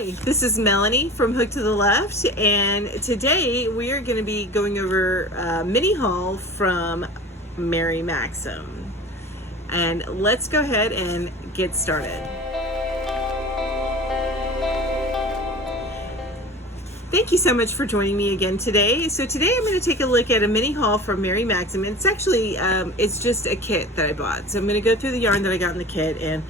Hi, this is Melanie from Hook to the Left, and today we are going to be going over a mini haul from Mary Maxim. And let's go ahead and get started. Thank you so much for joining me again today. So today I'm going to take a look at a mini haul from Mary Maxim. It's actually, it's just a kit that I bought. So I'm going to go through the yarn that I got in the kit and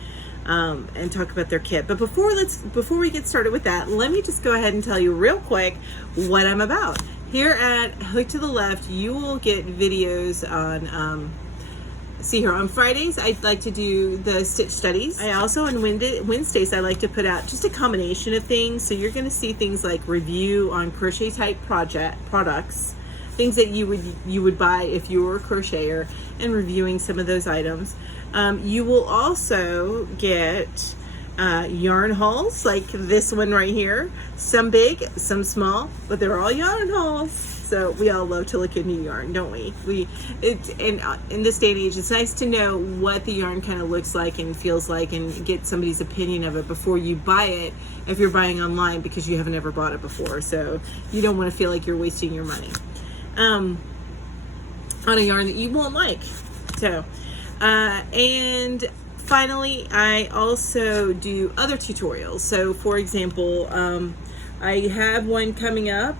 talk about their kit. But before we get started with that, let me just go ahead and tell you real quick what I'm about. Here at Hook to the Left, you will get videos on, see here, on Fridays, I like to do the stitch studies. I also, on Wednesdays, I like to put out just a combination of things. So you're gonna see things like review on crochet type products, things that you would buy if you were a crocheter, and reviewing some of those items. You will also get yarn hauls like this one right here. Some big, some small, but they're all yarn hauls. So we all love to look at new yarn, don't we? In this day and age, it's nice to know what the yarn kind of looks like and feels like, and get somebody's opinion of it before you buy it, if you're buying online, because you haven't ever bought it before. So you don't want to feel like you're wasting your money on a yarn that you won't like. So and finally, I also do other tutorials. So for example, I have one coming up,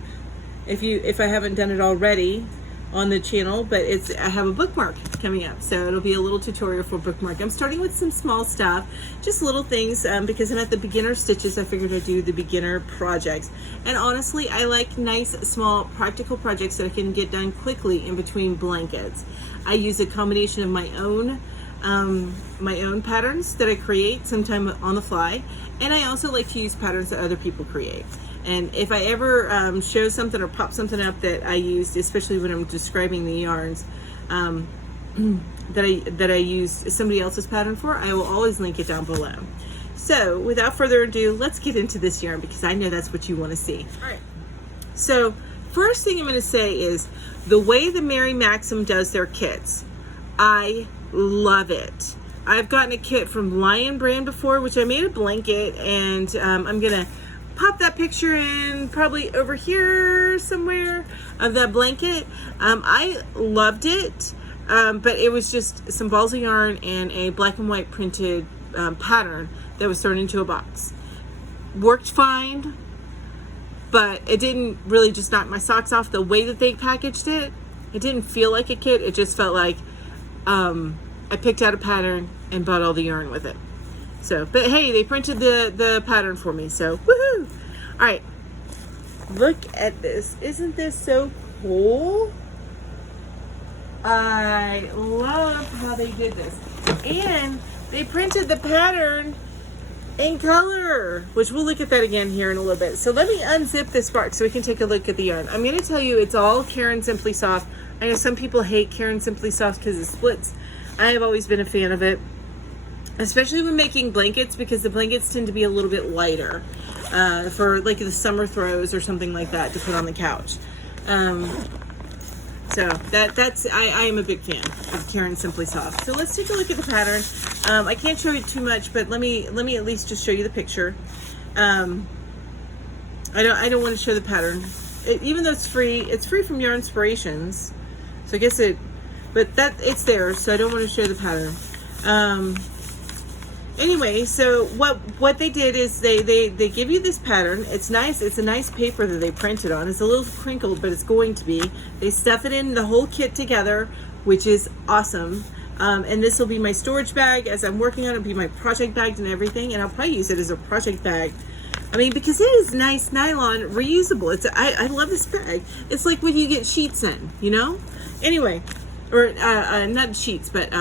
if I haven't done it already on the channel, but I have a bookmark coming up, so it'll be a little tutorial for bookmark. I'm starting with some small stuff, just little things, because I'm at the beginner stitches. I figured I'd do the beginner projects, and honestly, I like nice small practical projects that I can get done quickly in between blankets. I use a combination of my own patterns that I create sometime on the fly, and I also like to use patterns that other people create. And if I ever show something or pop something up that I used, especially when I'm describing the yarns that I used somebody else's pattern for, I will always link it down below. So without further ado, let's get into this yarn, because I know that's what you want to see. All right. So first thing I'm going to say is the way the Mary Maxim does their kits. I love it. I've gotten a kit from Lion Brand before, which I made a blanket, and I'm going to pop that picture in probably over here somewhere of that blanket. I loved it, but it was just some balls of yarn and a black and white printed pattern that was thrown into a box. Worked fine, but it didn't really just knock my socks off the way that they packaged it. It didn't feel like a kit. It just felt like I picked out a pattern and bought all the yarn with it. So, but hey, they printed the pattern for me, so woohoo! All right, look at this. Isn't this so cool? I love how they did this. And they printed the pattern in color, which we'll look at that again here in a little bit. So let me unzip this box so we can take a look at the yarn. I'm going to tell you it's all Caron Simply Soft. I know some people hate Caron Simply Soft because it splits. I have always been a fan of it, especially when making blankets, because the blankets tend to be a little bit lighter for like the summer throws or something like that to put on the couch. So that's I am a big fan of Caron Simply Soft. So let's take a look at the pattern. I can't show you too much, but let me at least just show you the picture. I don't want to show the pattern, even though it's free from Yarn Inspirations. So I guess but it's there, so I don't want to show the pattern. Anyway, so what they did is they give you this pattern. It's nice. It's a nice paper that they printed on. It's a little crinkled, but it's going to be. They stuff it in the whole kit together, which is awesome. And this will be my storage bag as I'm working on it. It'll be my project bag and everything, and I'll probably use it as a project bag. I mean, because it is nice nylon, reusable. I love this bag. It's like when you get sheets in, you know? Anyway, or not sheets, but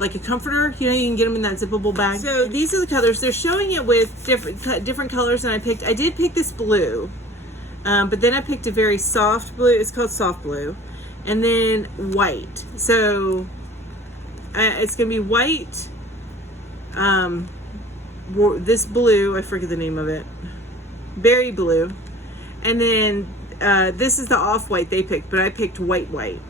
like a comforter, you know, you can get them in that zippable bag. So these are the colors. They're showing it with different colors, and I did pick this blue, but then I picked a very soft blue. It's called soft blue, and then white. So it's gonna be white, this blue, I forget the name of it, berry blue, and then this is the off-white they picked, but I picked white.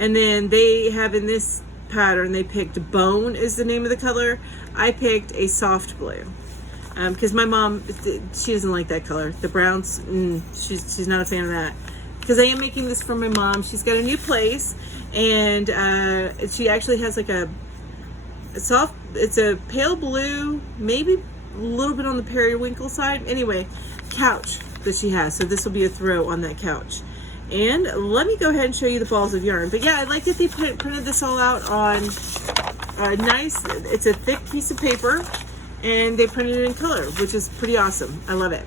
And then they have in this pattern, they picked Bone is the name of the color. I picked a soft blue. because my mom, she doesn't like that color. The browns, she's not a fan of that. Because I am making this for my mom. She's got a new place, and she actually has like a soft, it's a pale blue, maybe a little bit on the periwinkle side. Anyway, couch that she has. So this will be a throw on that couch. And let me go ahead and show you the balls of yarn. But yeah, I like that they printed this all out on nice, it's a thick piece of paper, and they printed it in color, which is pretty awesome. I love it.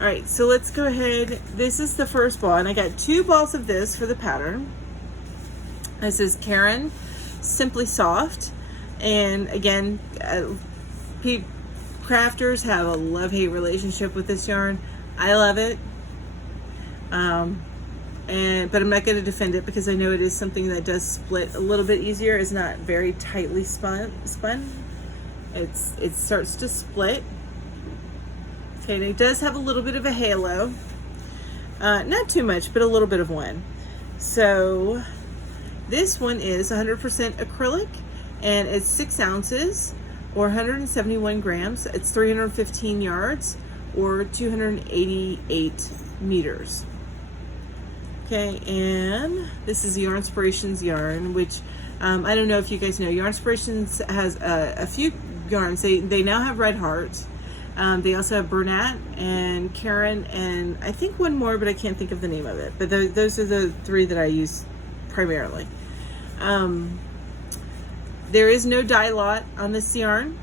All right, so let's go ahead. This is the first ball, and I got 2 balls of this for the pattern. This is Caron Simply Soft. And again, crafters have a love-hate relationship with this yarn. I love it. But I'm not going to defend it because I know it is something that does split a little bit easier. It's not very tightly spun. It starts to split. Okay, and it does have a little bit of a halo. Not too much, but a little bit of one. So this one is 100% acrylic, and it's 6 ounces or 171 grams. It's 315 yards or 288 meters. Okay, and this is Yarn Inspirations yarn, which I don't know if you guys know. Yarn Inspirations has a few yarns. They now have Red Heart. They also have Bernat and Caron, and I think one more, but I can't think of the name of it. But those are the 3 that I use primarily. There is no dye lot on this yarn,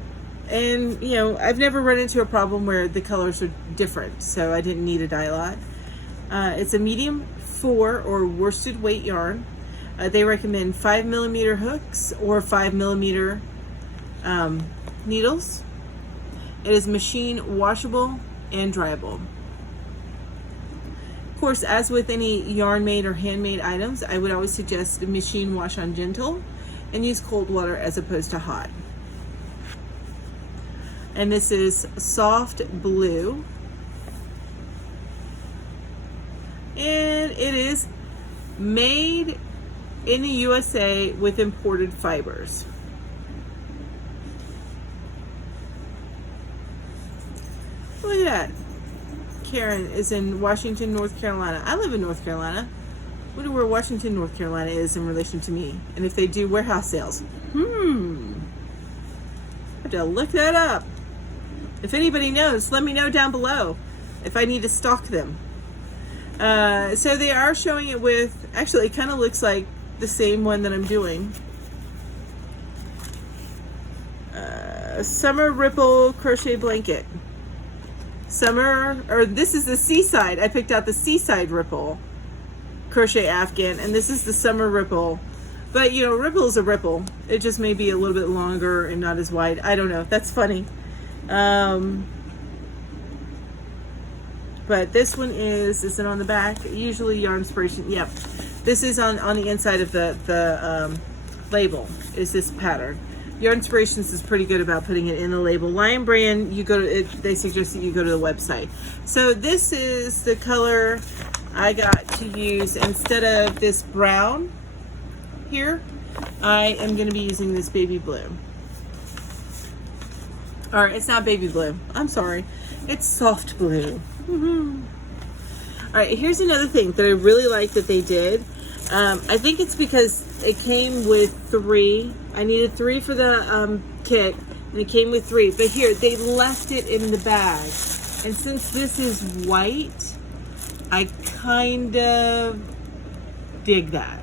and you know, I've never run into a problem where the colors are different, so I didn't need a dye lot. It's a medium 4 or worsted weight yarn. They recommend 5mm hooks or 5mm needles. It is machine washable and dryable. Of course, as with any yarn made or handmade items, I would always suggest a machine wash on gentle and use cold water as opposed to hot. And this is soft blue. And it is made in the USA with imported fibers. Look at that. Caron is in Washington, North Carolina. I live in North Carolina. I wonder where Washington, North Carolina is in relation to me, and if they do warehouse sales. I have to look that up. If anybody knows, let me know down below if I need to stock them. So they are showing it with, actually it kind of looks like the same one that I'm doing. Summer Ripple Crochet Blanket. This is the Seaside. I picked out the Seaside Ripple Crochet Afghan, and this is the Summer Ripple. But you know, ripple is a ripple. It just may be a little bit longer and not as wide. I don't know. That's funny. But this one is it on the back? Usually Yarn Inspiration. Yep. This is on the inside of the label, is this pattern. Yarn Inspirations is pretty good about putting it in the label. Lion Brand, you go to it, they suggest that you go to the website. So this is the color I got to use. Instead of this brown here, I am going to be using this baby blue. Or it's not baby blue. I'm sorry. It's soft blue. All right, here's another thing that I really like that they did. I think it's because it came with 3. I needed 3 for the kit, and it came with 3. But here, they left it in the bag. And since this is white, I kind of dig that.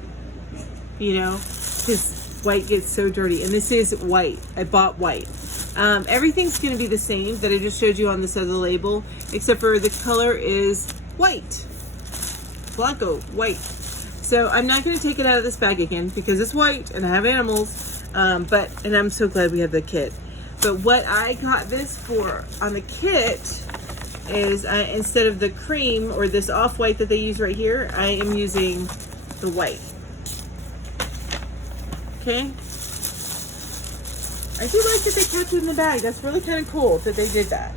You know, because white gets so dirty. And this is white. I bought white. Everything's going to be the same that I just showed you on this other label, except for the color is white. Blanco, white. So I'm not going to take it out of this bag again because it's white and I have animals. And I'm so glad we have the kit. But what I got this for on the kit is instead of the cream or this off-white that they use right here, I am using the white. Okay. I do like that they kept it in the bag. That's really kind of cool that they did that.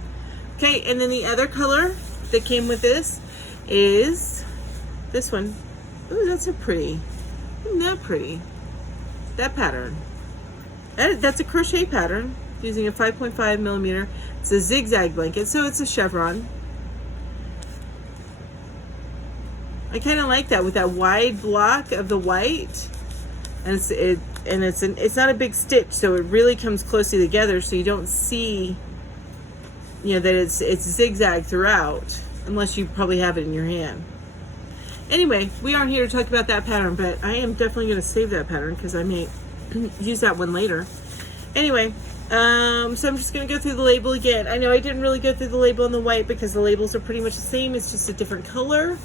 Okay, and then the other color that came with this is this one. Ooh, that's so pretty. Isn't that pretty? That pattern. That's a crochet pattern using a 5.5mm. It's a zigzag blanket, so it's a chevron. I kind of like that with that wide block of the white, and it's not a big stitch, so it really comes closely together, so you don't see, you know, that it's zigzag throughout, unless you probably have it in your hand. Anyway, we aren't here to talk about that pattern, but I am definitely going to save that pattern because I may use that one later. Anyway, so I'm just going to go through the label again. I know I didn't really go through the label on the white because the labels are pretty much the same. It's just a different color.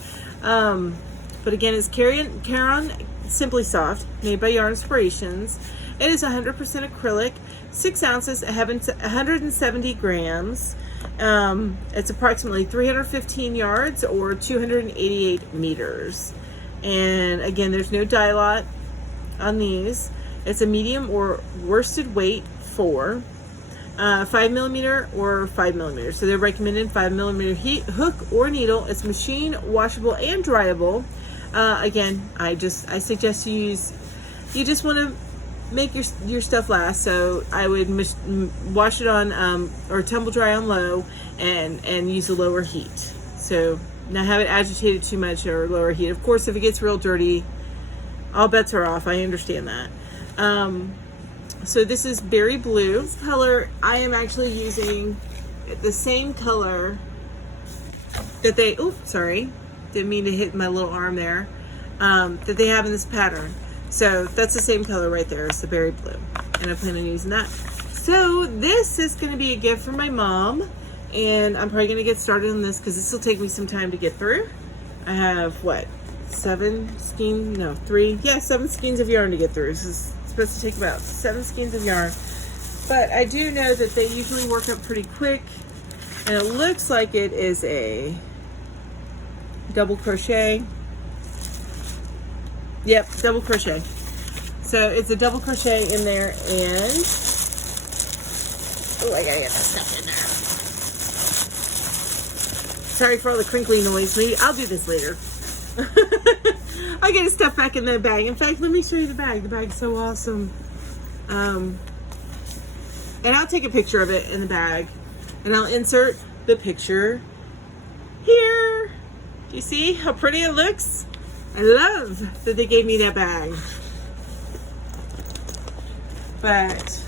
But again, it's Caron Simply Soft, made by Yarn Inspirations. It is 100% acrylic, 6 ounces, 170 grams. It's approximately 315 yards or 288 meters. And again, there's no dye lot on these. It's a medium or worsted weight 4, 5mm or 5mm. So they're recommended 5mm hook or needle. It's machine washable and dryable. Again, I suggest you just want to make your stuff last, so I would wash it on or tumble dry on low and use a lower heat. So not have it agitated too much or lower heat. Of course, if it gets real dirty, all bets are off. I understand that. So this is berry blue. This color, I am actually using the same color that they, sorry, didn't mean to hit my little arm there, that they have in this pattern. So that's the same color right there. It's the berry blue, and I plan on using that. So this is going to be a gift from my mom, and I'm probably going to get started on this because this will take me some time to get through. I have what, 7 skeins? No, 3. Yeah, 7 skeins of yarn to get through. This is supposed to take about 7 skeins of yarn, but I do know that they usually work up pretty quick, and it looks like it is a double crochet. Yep, double crochet. So it's a double crochet in there, and oh, I gotta get that stuff in there. Sorry for all the crinkly noise. I'll do this later. I get stuff back in the bag. In fact, let me show you the bag. The bag's so awesome. And I'll take a picture of it in the bag, and I'll insert the picture here. Do you see how pretty it looks? I love that they gave me that bag. But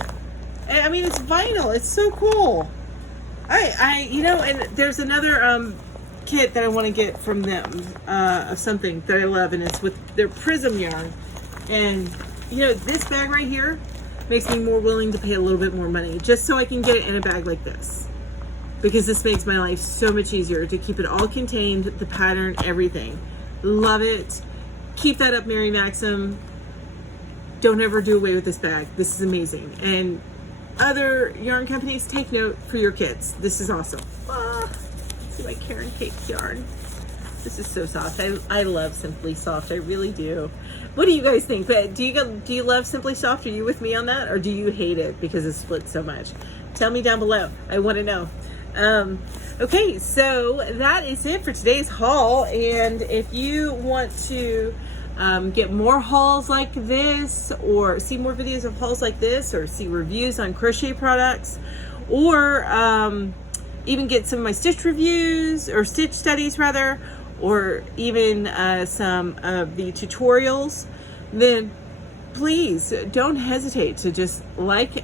I mean, it's vinyl. It's so cool. You know, and there's another kit that I want to get from them of something that I love, and it's with their prism yarn. And you know, this bag right here makes me more willing to pay a little bit more money just so I can get it in a bag like this, because this makes my life so much easier to keep it all contained, the pattern, everything. Love it. Keep that up, Mary Maxim. Don't ever do away with this bag. This is amazing. And other yarn companies, take note for your kids. This is awesome. See my Caron cake yarn. This is so soft. I love Simply Soft. I really do. What do you guys think? Do you love Simply Soft? Are you with me on that, or do you hate it because it splits so much? Tell me down below. I want to know. Okay, so that is it for today's haul. And if you want to get more hauls like this, or see more videos of hauls like this, or see reviews on crochet products, or even get some of my stitch reviews, or stitch studies rather, or even some of the tutorials, then please don't hesitate to just like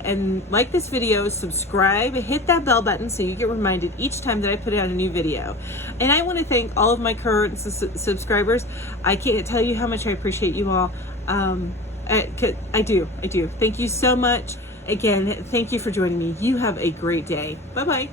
this video, subscribe, hit that bell button so you get reminded each time that I put out a new video. And I want to thank all of my current subscribers. I can't tell you how much I appreciate you all. I do. Thank you so much. Again, thank you for joining me. You have a great day. Bye-bye.